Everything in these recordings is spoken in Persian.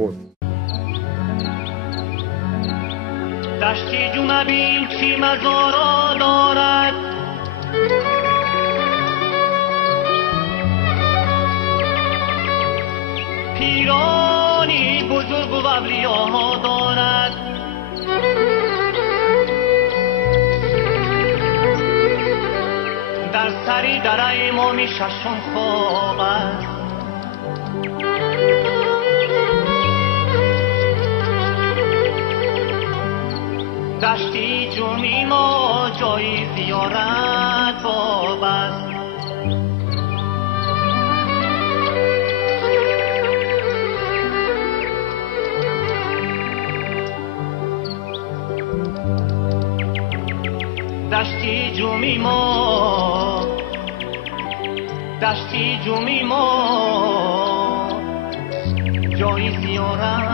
برد. دشتی جو نبین چی مزارا دارد، پیرانی بزرگ و اولیاها دارد. در سری در امامی ششم خواب است، دشتی جومی ما جایی زیارت باب است. دشتی جومی ما، دشتی جومی ما جایی زیارت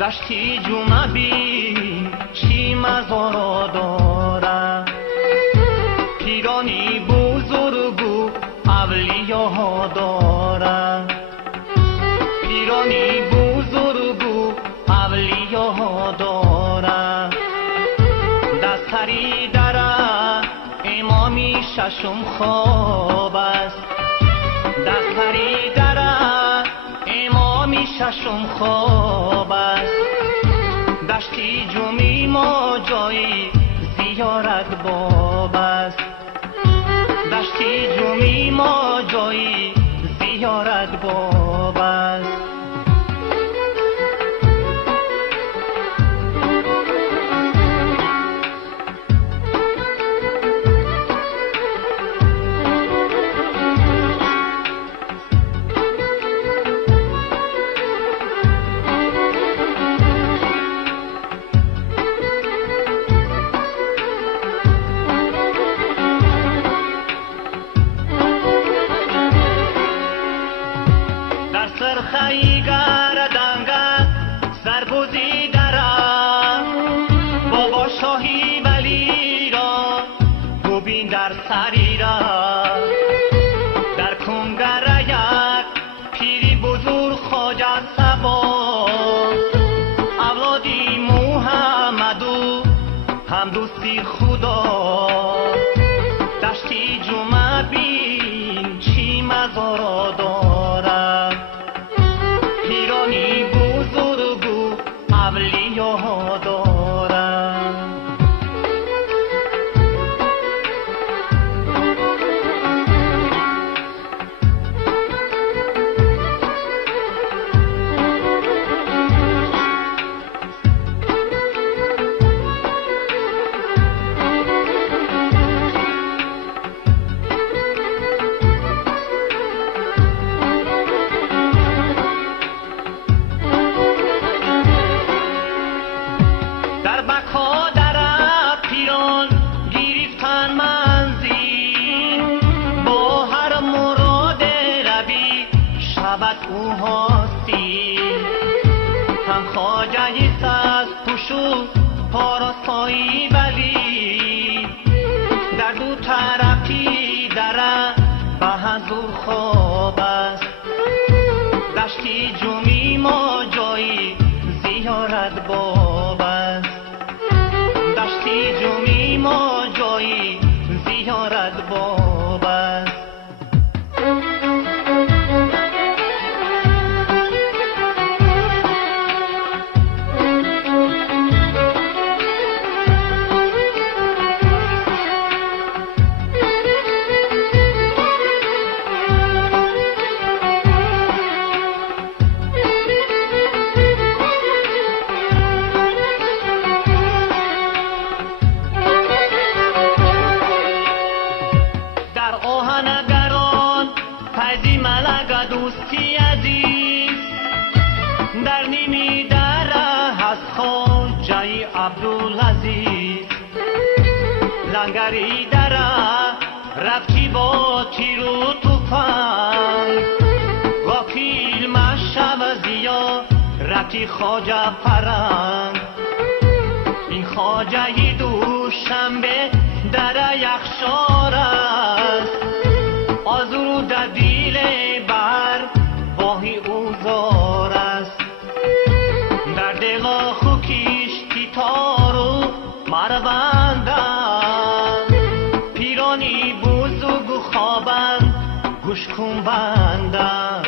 دشتی جمعه بین چی مزارا دارد، پیرانی بزرگو اولیاها دارد. پیرانی بزرگو اولیاها دارد. دستری در امامی ششم خواب است. دستری در امامی ششم خواب است. دشتی جومی ما جایی زیارت باب است. دشتی جومی ما جایی زیارت باب است. سرخی گردنگت سربوزی درم، بابا شاهی ولی را ببین در سری را. در کنگر یک پیری بزرگ خواجه صبا، اولادی محمدو هم دوستی خدا. دشتی جمعه بین چی مزارا دارد، پیرانی بزرگو اولیاها دارد. او هستی هم خواجه ساز پوشو پاراسایی ولی، در دو طرفی در به حضور خواب است. دشتی جومی ما جایی زیارت باب است. دشتی جومی ما جایی زیارت باب است. فیضی ملک دوستی عزیز در نیمی دره هست خواجه عبدالعزیز لنگری دره رفتی با تیر و توفنگ وکیل مشب زیا رفتی خواجه پرنگ این خواجه دوشنبه در یخشار است آزرو در دیل بر باهی اوزار است در دل خوکیش تیتار و مربندن پیرانی بزرگ و خوابند گوش کن بندن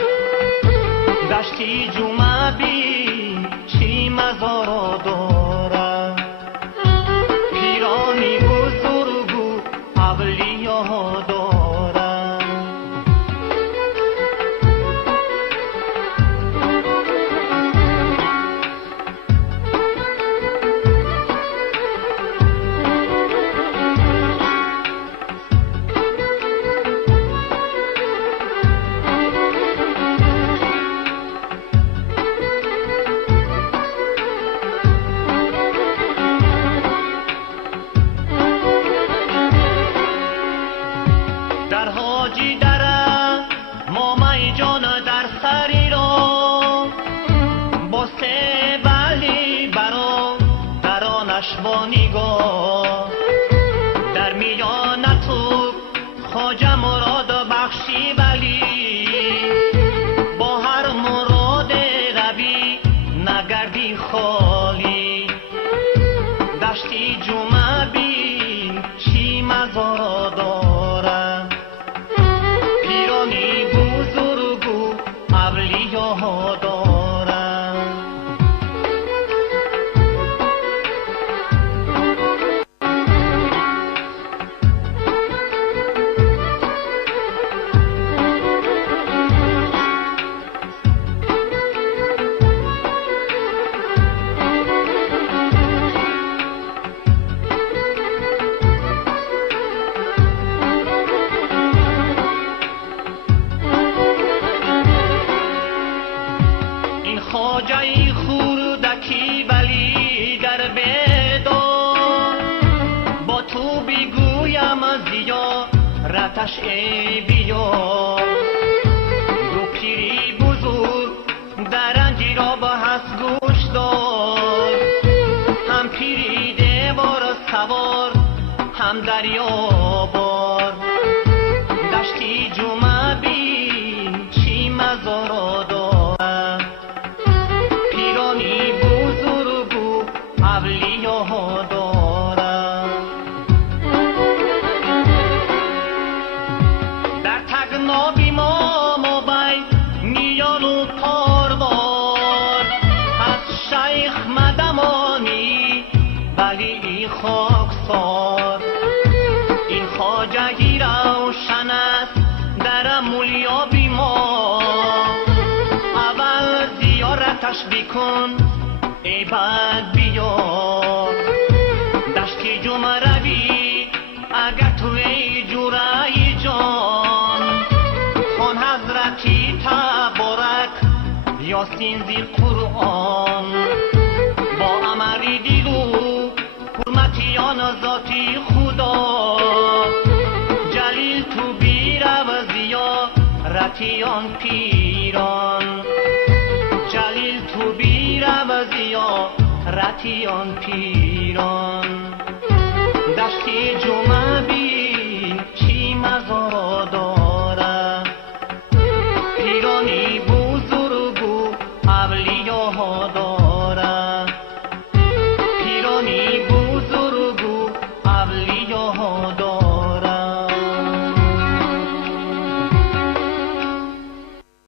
دشتی جمعه بی چی مزارا دارد پیرانی بزرگ و اولیاء دارد در حاجی دره مامی جان در سری را با سه ولی برا درانش با نگاه در میان تو خواجه مراد بخشی ولی با هر مراد روی نگردی خالی دشتی جمعه بین چی مزارا دارد پیرانی بزرگ و اولیاء دارد خواجه خوردکی ولی در بیدار با تو بگویم زیا رتش ای بیا دو پیری بزرگ در رنجی را با هست گوش دار هم پیری دیوار سوار هم دریا بار دشتی جمعه بین چی مزارا دارد پیرانی بزرگ و اولیاء دارد در تگنابی ما مابین نیان و پاردار از شیخ مدمانی ولی خاکسار این خواجگی روشن است در مولیابی ما اول زیارتش بکن ای بد بیار دشتی جمعه روی اگر تو ای جورای جان خان حضرتی تبارک یاسین زیر قرآن با امری دیل و حرمتیان ذاتی خدا جلیل تو بیر و زیارتیان پیران جلیل تو بیر و زیارتیان پیران دشتی جمعه